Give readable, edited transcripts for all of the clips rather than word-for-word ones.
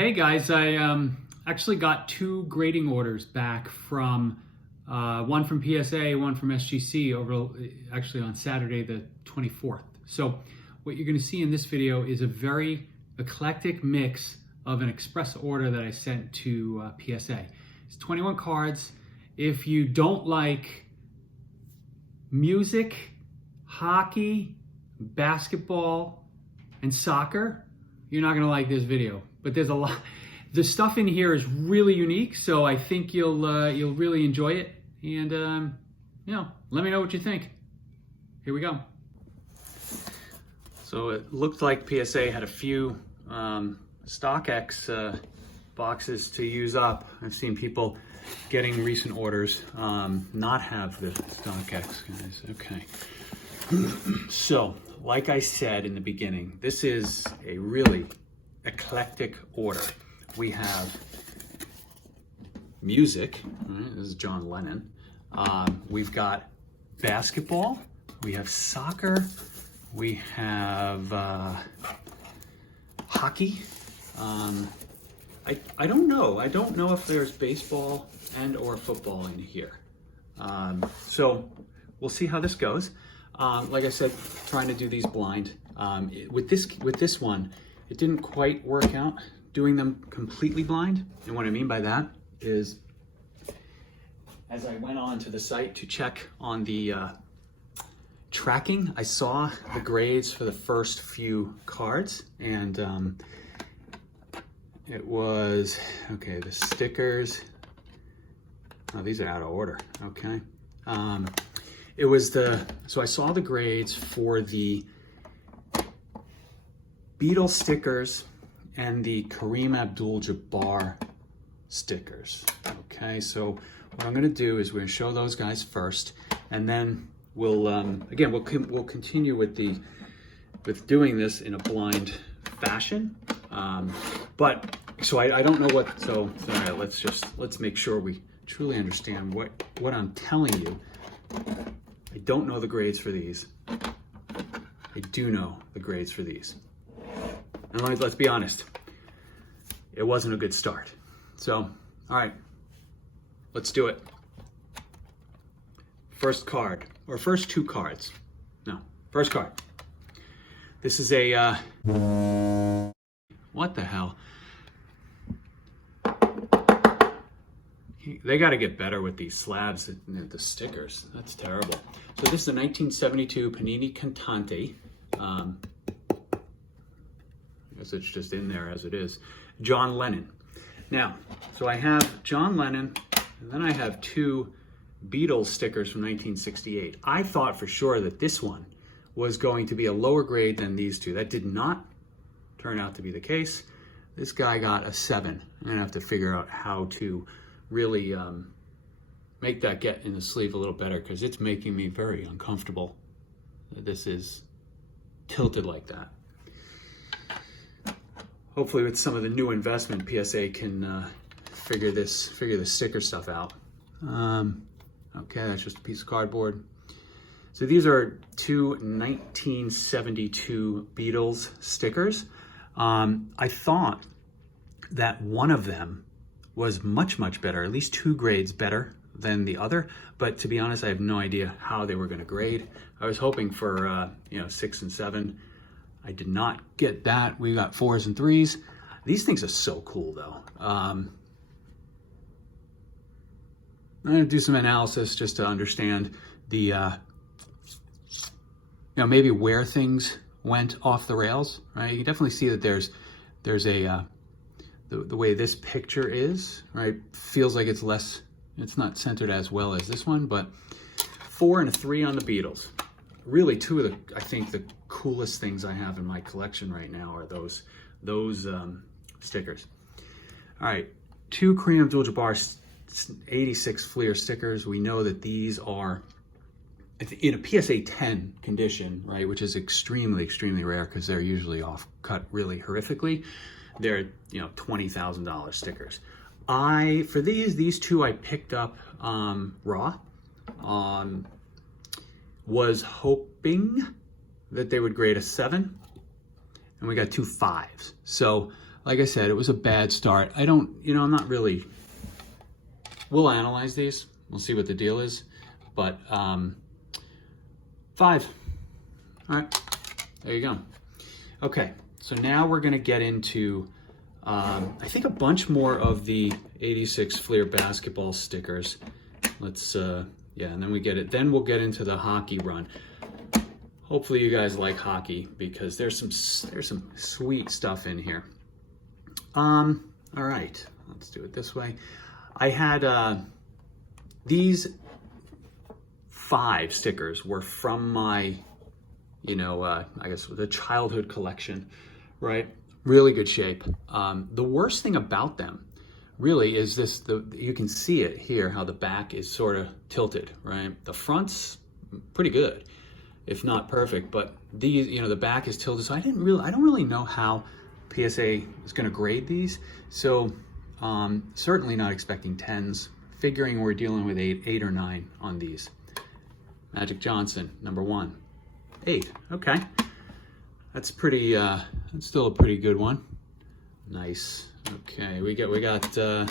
Hey guys, I actually got two grading orders back from one from PSA, one from SGC actually on Saturday the 24th. So what you're going to see in this video is a very eclectic mix of an express order that I sent to PSA. It's 21 cards. If you don't like music, hockey, basketball, and soccer, you're not going to like this video. But there's a lot. The stuff in here is really unique, so I think you'll really enjoy it. And let me know what you think. Here we go. So it looked like PSA had a few StockX boxes to use up. I've seen people getting recent orders not have the StockX guys. Okay. So, like I said in the beginning, this is a really eclectic order. We have music. Right? This is John Lennon. We've got basketball. We have soccer. We have hockey. I don't know. I don't know if there's baseball and or football in here. So we'll see how this goes. Like I said, trying to do these blind. With this one, it didn't quite work out doing them completely blind. And what I mean by that is, as I went on to the site to check on the tracking, I saw the grades for the first few cards, and it was, okay, the stickers, oh, these are out of order, okay. It was so I saw the grades for the Beatles stickers and the Kareem Abdul-Jabbar stickers. Okay, so what I'm gonna do is we're gonna show those guys first, and then we'll continue with doing this in a blind fashion. But so I don't know what. So all right, let's make sure we truly understand what I'm telling you. I don't know the grades for these. I do know the grades for these. And let's be honest, it wasn't a good start. So, all right, let's do it. First card, or first two cards. No, first card. This is a, what the hell? They got to get better with these slabs, the stickers. That's terrible. So this is a 1972 Panini Cantante. I guess it's just in there as it is. John Lennon. Now, so I have John Lennon, and then I have two Beatles stickers from 1968. I thought for sure that this one was going to be a lower grade than these two. That did not turn out to be the case. This guy got a 7. I'm gonna have to figure out how to really make that get in the sleeve a little better, because it's making me very uncomfortable that this is tilted like that. Hopefully with some of the new investment, PSA can figure the sticker stuff out. Okay, that's just a piece of cardboard. So these are two 1972 Beatles stickers. I thought that one of them was much better, at least 2 grades better than the other. But to be honest, I have no idea how they were going to grade. I was hoping for 6 and 7. I did not get that. We got 4s and 3s. These things are so cool, though. I'm going to do some analysis just to understand the, maybe where things went off the rails. Right? You can definitely see that there's a the way this picture is, right, feels like it's not centered as well as this one, but 4 and a 3 on the Beatles. Really, two of I think the coolest things I have in my collection right now are those stickers. All right, 2 Kareem Abdul-Jabbar 86 Fleer stickers. We know that these are in a PSA 10 condition, right, which is extremely rare because they're usually cut really horrifically. They're $20,000 stickers. For these two I picked up raw. Was hoping that they would grade a 7, and we got 2 5s. So like I said, it was a bad start. I don't, I'm not really, we'll analyze these. We'll see what the deal is. But 5. All right, there you go. Okay, so now we're gonna get into, I think a bunch more of the 86 Fleer basketball stickers. Let's, yeah, and then we'll get into the hockey run. Hopefully you guys like hockey because there's some sweet stuff in here. All right, let's do it this way. I had these 5 stickers were from my, I guess the childhood collection, right? Really good shape. The worst thing about them really is this, you can see it here, how the back is sort of tilted, right? The front's pretty good, if not perfect, but these, the back is tilted. So I don't really know how PSA is gonna grade these. So certainly not expecting 10s, figuring we're dealing with 8 or 9 on these. Magic Johnson, number 1, 8, okay. That's pretty, that's still a pretty good one. Nice. Okay, we got 2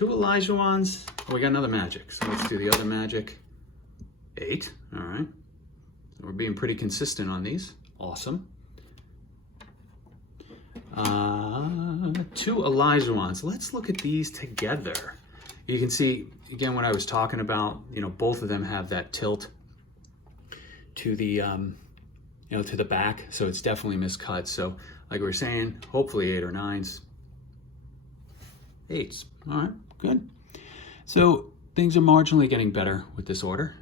Elijah ones. Oh, we got another Magic. So let's do the other Magic. 8. All right. We're being pretty consistent on these. Awesome. 2 Elijah ones. Let's look at these together. You can see again what I was talking about. Both of them have that tilt to the to the back, so it's definitely miscut. So like we were saying, hopefully 8 or 9s. 8s. All right, good. So things are marginally getting better with this order.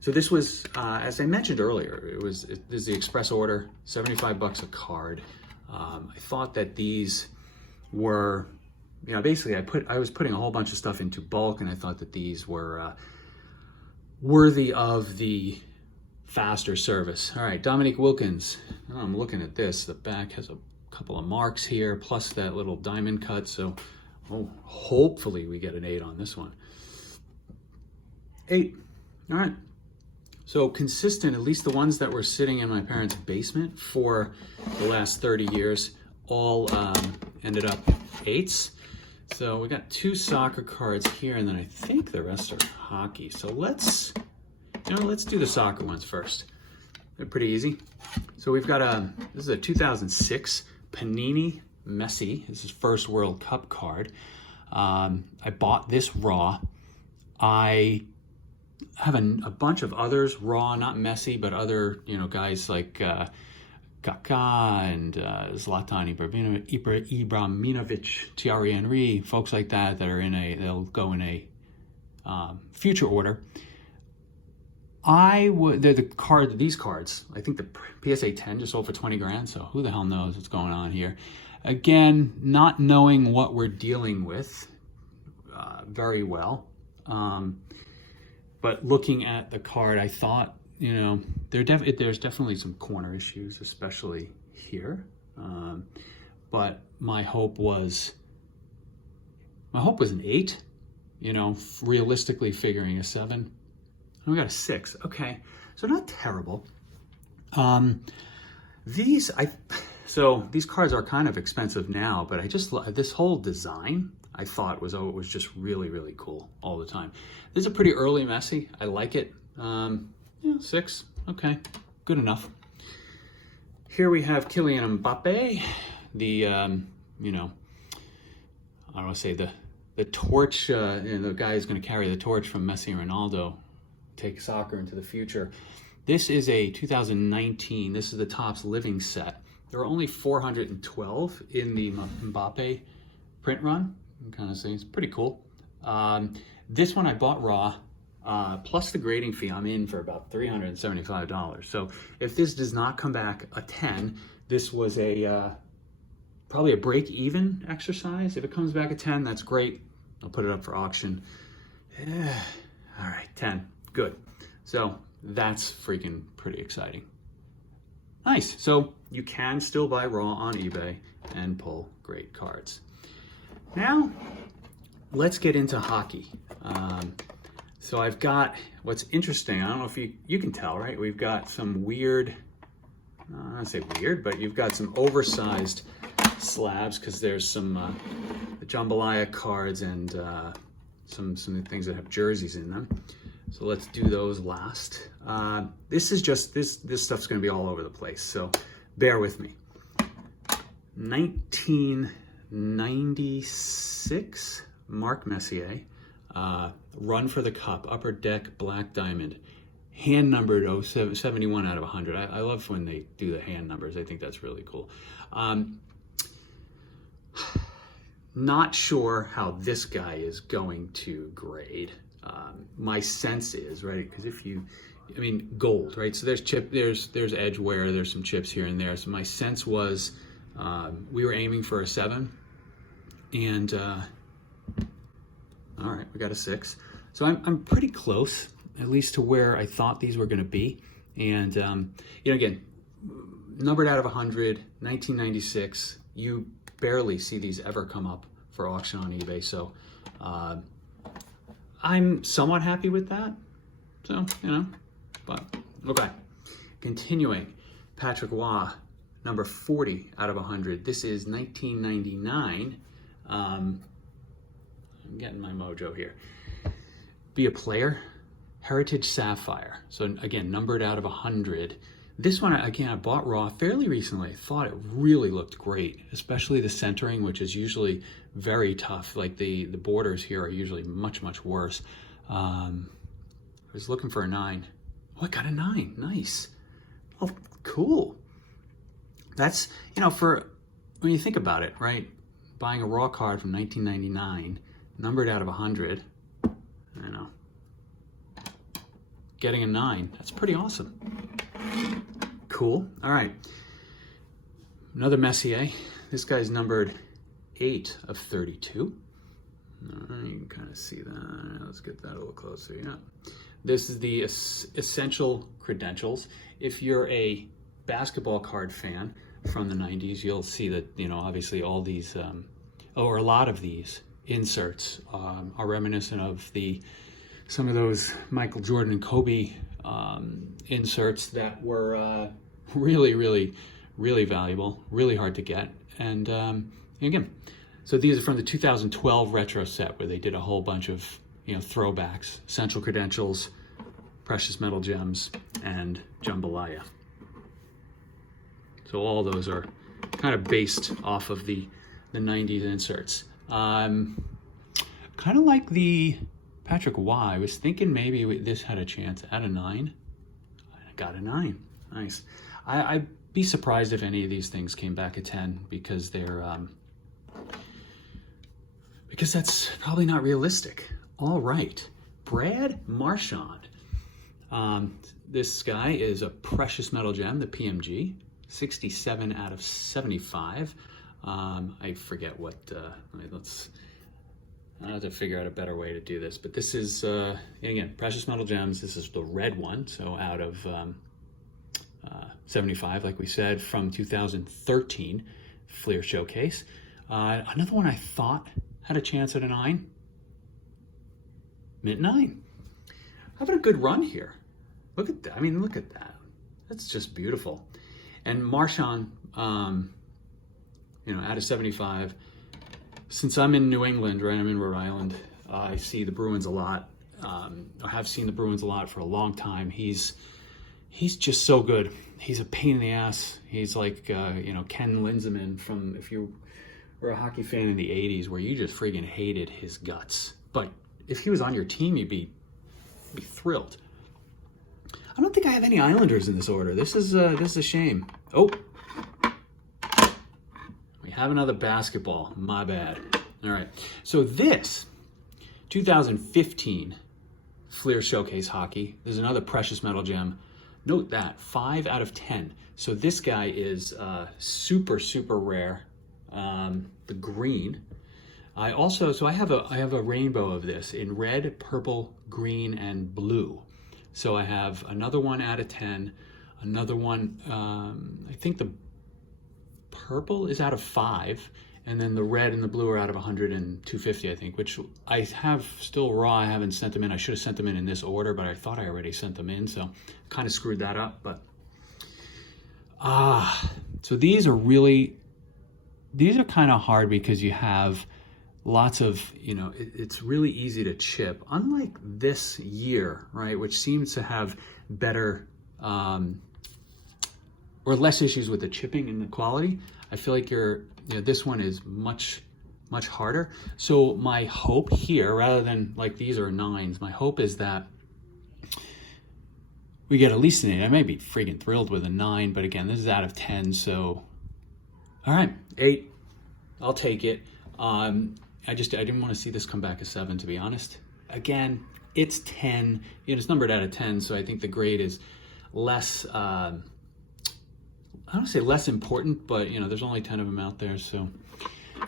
So this was, as I mentioned earlier, this is the express order, $75 a card. I thought that these were, basically I was putting a whole bunch of stuff into bulk, and I thought that these were worthy of the faster service. All right, Dominique Wilkins. Oh, I'm looking at this. The back has a couple of marks here, plus that little diamond cut. So, hopefully we get an 8 on this one. 8. All right. So consistent, at least the ones that were sitting in my parents' basement for the last 30 years, all ended up 8s. So we got 2 soccer cards here, and then I think the rest are hockey. So let's do the soccer ones first. They're pretty easy. So we've got this is a 2006 Panini Messi. This is first World Cup card. I bought this raw. I have a bunch of others raw, not Messi, but other, guys like Kaká and Zlatan Ibrahimovic, Thierry Henry, folks like that are they'll go in a future order. These cards, I think the PSA 10 just sold for 20 grand, so who the hell knows what's going on here. Again, not knowing what we're dealing with very well. But looking at the card, I thought, there's definitely some corner issues, especially here. But my hope was an 8, realistically figuring a 7. And we got a 6. Okay, so not terrible. These cards are kind of expensive now, but this whole design I thought was just really, really cool all the time. This is a pretty early Messi. I like it. 6. Okay, good enough. Here we have Kylian Mbappe, the I don't want to say the torch. The guy who's going to carry the torch from Messi and Ronaldo, take soccer into the future. This is a 2019. This is the Topps Living set. There are only 412 in the Mbappe print run. You can kind of see it's pretty cool. This one I bought raw, plus the grading fee. I'm in for about $375. So if this does not come back a 10, this was probably a break-even exercise. If it comes back a 10, that's great. I'll put it up for auction. Yeah. All right, 10. Good. So that's freaking pretty exciting. Nice. So you can still buy raw on eBay and pull great cards. Now, let's get into hockey. So I've got, what's interesting, I don't know if you can tell, right? We've got some weird I don't say weird, but you've got some oversized slabs because there's some the jambalaya cards and some things that have jerseys in them. So let's do those last. This is just, this stuff's gonna be all over the place, so bear with me. 1996, Mark Messier, Run for the Cup, Upper Deck, Black Diamond. Hand numbered 71 out of 100. I love when they do the hand numbers. I think that's really cool. Not sure how this guy is going to grade. My sense is, right, because if you, I mean, gold, right? So there's edge wear, there's some chips here and there. So my sense was we were aiming for a 7, and all right, we got a 6. So I'm pretty close, at least to where I thought these were going to be. And you know, again, numbered out of 100, 1996. You barely see these ever come up for auction on eBay. So I'm somewhat happy with that. So, you know, but okay. Continuing, Patrick Waugh, number 40 out of 100. This is 1999. I'm getting my mojo here. Be a Player, Heritage Sapphire. So again, numbered out of 100. This one, again, I bought raw fairly recently. I thought it really looked great, especially the centering, which is usually very tough. Like the borders here are usually much, much worse. I was looking for a 9. Oh, I got a 9, nice. Oh, cool. That's, you know, for, when you think about it, right? Buying a raw card from 1999, numbered out of 100, I know. Getting a 9, that's pretty awesome. Cool, all right. Another Messier. This guy's numbered 8 of 32. All right, you can kind of see that. Let's get that a little closer, yeah. This is the essential credentials. If you're a basketball card fan from the 90s, you'll see that, you know, obviously all these, or a lot of these inserts are reminiscent of some of those Michael Jordan and Kobe inserts that were really, really, really valuable, really hard to get. And again, so these are from the 2012 retro set where they did a whole bunch of, you know, throwbacks, essential credentials, precious metal gems, and jambalaya. So all those are kind of based off of the 90s inserts. Kind of like the Patrick Waugh. I was thinking maybe this had a chance at a 9. I got a 9. Nice. I'd be surprised if any of these things came back a 10 because they're because that's probably not realistic. All right, Brad Marchand. This guy is a precious metal gem, the PMG, 67 out of 75. I forget what. I have to figure out a better way to do this, but this is, again, precious metal gems. This is the red one, so out of 75, like we said, from 2013 Fleer Showcase. Another one I thought had a chance at a 9. Mint 9. Having a good run here. Look at that. I mean, look at that. That's just beautiful. And Marchand, you know, out of 75. Since I'm in New England, right, I'm in Rhode Island, I see the Bruins a lot. I have seen the Bruins a lot for a long time. He's just so good. He's a pain in the ass. He's like, you know, Ken Linseman from, if you were a hockey fan in the 80s, where you just friggin' hated his guts. But if he was on your team, you'd be thrilled. I don't think I have any Islanders in this order. This is a shame. Oh. We have another basketball. My bad. All right. So this 2015 Fleer Showcase Hockey. There's another precious metal gem. Note that 5 out of 10. So this guy is super, super rare. The green. I have a rainbow of this in red, purple, green, and blue. So I have another 1 out of 10. Another one. I think the purple is out of 5, and then the red and the blue are out of 100 and 250, I think, which I have still raw. I haven't sent them in. I should have sent them in this order, but I thought I already sent them in, so kind of screwed that up. But So these are kind of hard because you have lots of, it's really easy to chip. Unlike this year, right, which seems to have better or less issues with the chipping and the quality. I feel like this one is much harder. So my hope here, rather than like these are 9s, my hope is that we get at least an 8. I may be freaking thrilled with a 9, but again, this is out of 10, so all right, 8. I'll take it. I didn't want to see this come back a 7, to be honest. Again, it's 10. It's numbered out of 10, so I think the grade is less. I don't want to say less important, but there's only 10 of them out there. So,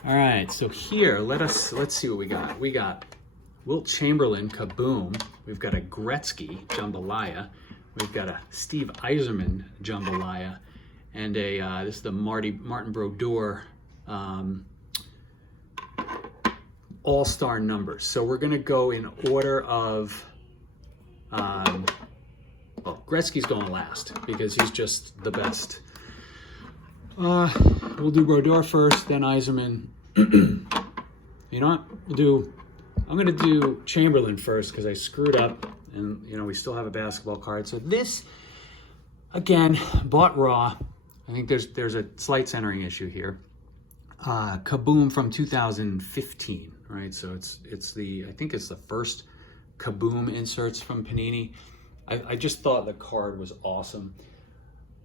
all right. So here, let's see what we got. We got Wilt Chamberlain Kaboom. We've got a Gretzky Jambalaya. We've got a Steve Yzerman Jambalaya, and this is the Martin Brodeur all-star numbers. So we're gonna go in order of, Gretzky's going last because he's just the best. We'll do Brodeur first, then Yzerman. You know what? I'm gonna do Chamberlain first because I screwed up, and we still have a basketball card. So this, again, bought raw. I think there's a slight centering issue here. Kaboom from 2015, right? So I think it's the first Kaboom inserts from Panini. I just thought the card was awesome.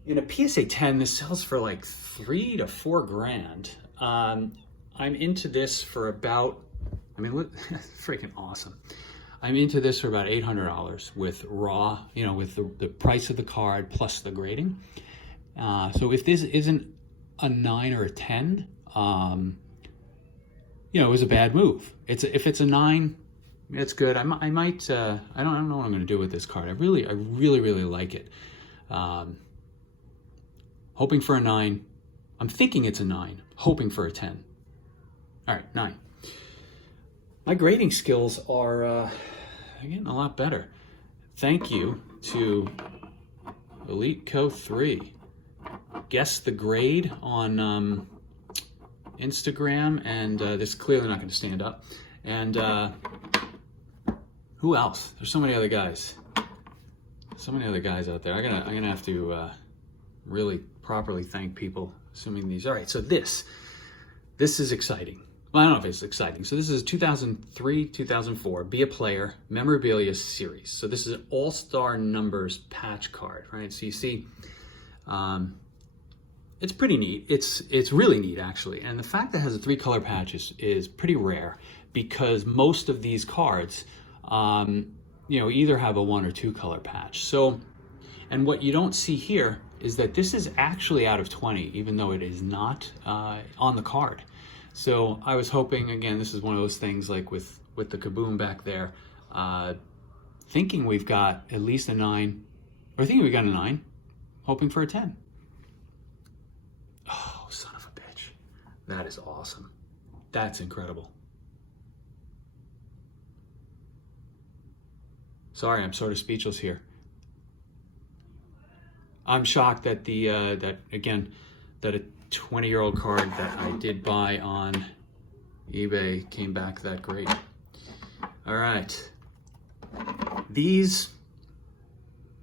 In a PSA 10, this sells for like $3 to $4 grand. I'm into this for about, freaking awesome. I'm into this for about $800 with raw, with the price of the card plus the grading. So if this isn't a 9 or a 10, it was a bad move. If it's a 9, it's good. I might. I don't know what I'm going to do with this card. I really like it. Hoping for a 9. I'm thinking it's a 9. Hoping for a 10. All right, 9. My grading skills are getting a lot better. Thank you to Elite Co 3. Guess the grade on Instagram, and this is clearly not going to stand up. And who else? There's so many other guys. So many other guys out there. I'm gonna have to really properly thank people. Assuming these. All right. So this is exciting. Well, I don't know if it's exciting. So this is 2003, 2004, Be a Player Memorabilia Series. So this is an all-star numbers patch card, right? So you see, it's pretty neat. It's really neat, actually. And the fact that it has a 3-color patch is pretty rare because most of these cards, either have a 1 or 2 color patch. So, and what you don't see here is that this is actually out of 20, even though it is not on the card. So I was hoping, again, this is one of those things like with the Kaboom back there, thinking we've got at least a 9, or thinking we got a 9, hoping for a 10. Oh, son of a bitch. That is awesome. That's incredible. Sorry, I'm sort of speechless here. I'm shocked that that a 20-year-old card that I did buy on eBay came back that great. All right. These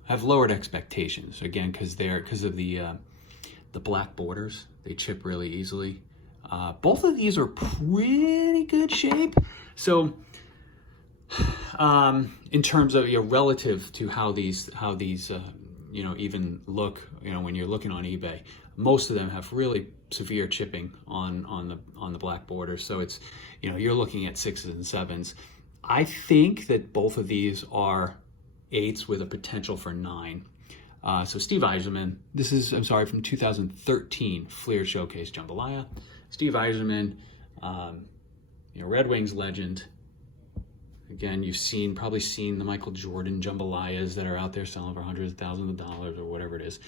have lowered expectations, again, because of the black borders. They chip really easily. Both of these are pretty good shape. So in terms of relative to how these even look, when you're looking on eBay, most of them have really severe chipping on the black border. So it's, you're looking at 6s and 7s. I think that both of these are 8s with a potential for 9. So Steve Yzerman, this is, from 2013 Fleer Showcase Jambalaya. Steve Yzerman, Red Wings legend. Again, you've probably seen the Michael Jordan Jambalayas that are out there selling for hundreds of thousands of dollars or whatever it is.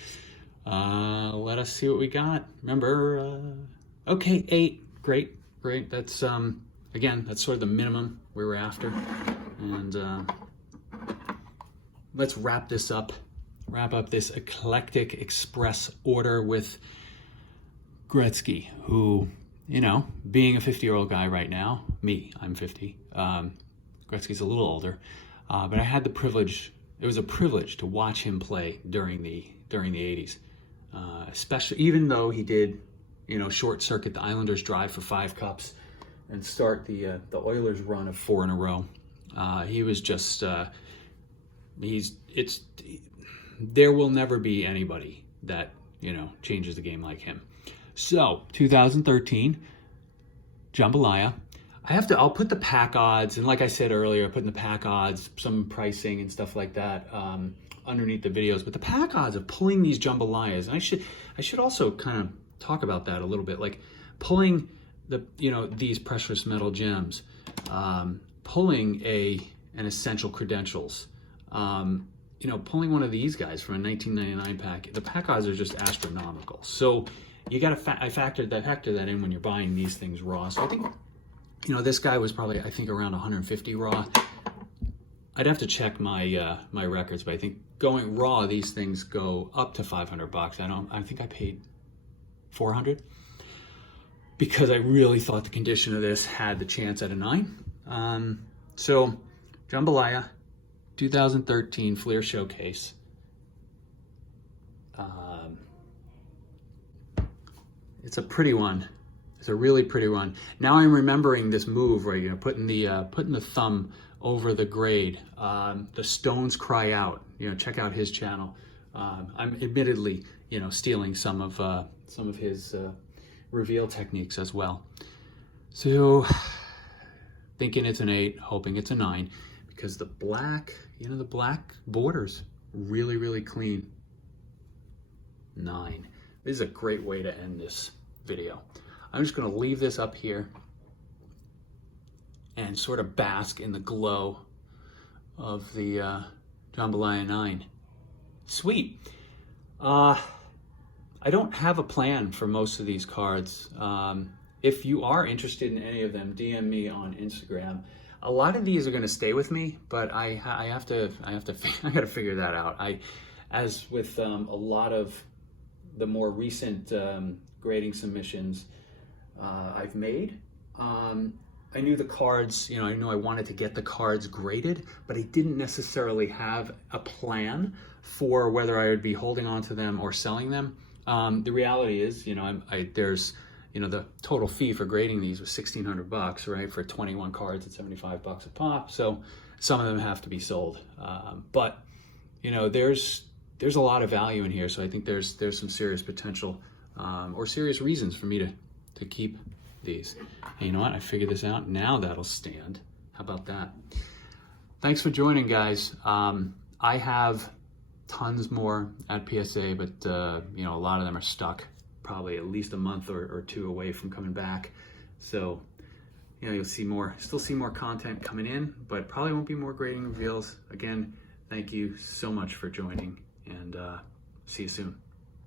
Let us see what we got. Remember, okay, 8, great. That's, again, that's sort of the minimum we were after. And let's wrap this up wrap up this eclectic express order with Gretzky, who, you know, being a 50-year-old guy right now, I'm 50. Gretzky's a little older, but I had the privilege. It was a privilege to watch him play during the 80s, especially even though he did, you know, short circuit the Islanders' drive for 5 cups and start the Oilers' run of 4 in a row. He was just there will never be anybody that, you know, changes the game like him. So 2013 jambalaya. I'll put the pack odds, and like I said earlier, putting the pack odds, some pricing and stuff like that underneath the videos. But the pack odds of pulling these jambalayas, and I should also kind of talk about that a little bit, like pulling these precious metal gems, pulling an Essential Credentials, pulling one of these guys from a 1999 pack. The pack odds are just astronomical. So you got to factor that in when you're buying these things raw. So I think, this guy was probably, I think, around 150 raw. I'd have to check my my records, but I think going raw, these things go up to $500. I think I paid $400 because I really thought the condition of this had the chance at a 9. So jambalaya, 2013 Fleer Showcase. It's a pretty one. It's a really pretty one. Now I'm remembering this move where putting the thumb over the grade. The Stones Cry Out. Check out his channel. I'm admittedly stealing some of his reveal techniques as well. So thinking it's an 8, hoping it's a 9, because the black, the black borders really, really clean. 9. This is a great way to end this video. I'm just going to leave this up here and sort of bask in the glow of the jambalaya 9. Sweet. I don't have a plan for most of these cards. If you are interested in any of them, DM me on Instagram. A lot of these are going to stay with me, but I got to figure that out. As with a lot of the more recent grading submissions I've made, I knew the cards, I knew I wanted to get the cards graded, but I didn't necessarily have a plan for whether I would be holding on to them or selling them. The reality is, there's, the total fee for grading these was $1,600, right? For 21 cards at $75 a pop. So some of them have to be sold. But there's a lot of value in here. So I think there's some serious potential or serious reasons for me to keep these. And you know what? I figured this out. Now that'll stand. How about that? Thanks for joining, guys. I have tons more at PSA, but a lot of them are stuck, probably at least a month or 2 away from coming back. So you'll still see more content coming in, but probably won't be more grading reveals. Again, thank you so much for joining, and see you soon.